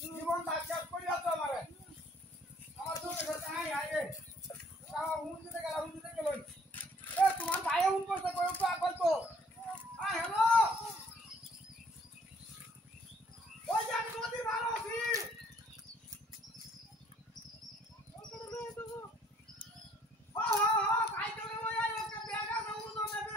জীবন শেষ করে যাচ্ছ আমারে আমার চোখে কাহাই আগে উন্নতিতে গেল এ তোমার ভাই উন করতে কই তো আকল তো হ্যালো ওই যে আমি নদীর ভালো আছি সাইকেলে ওই একটা ব্যাগ আছে উঠো নেবে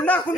রাখুন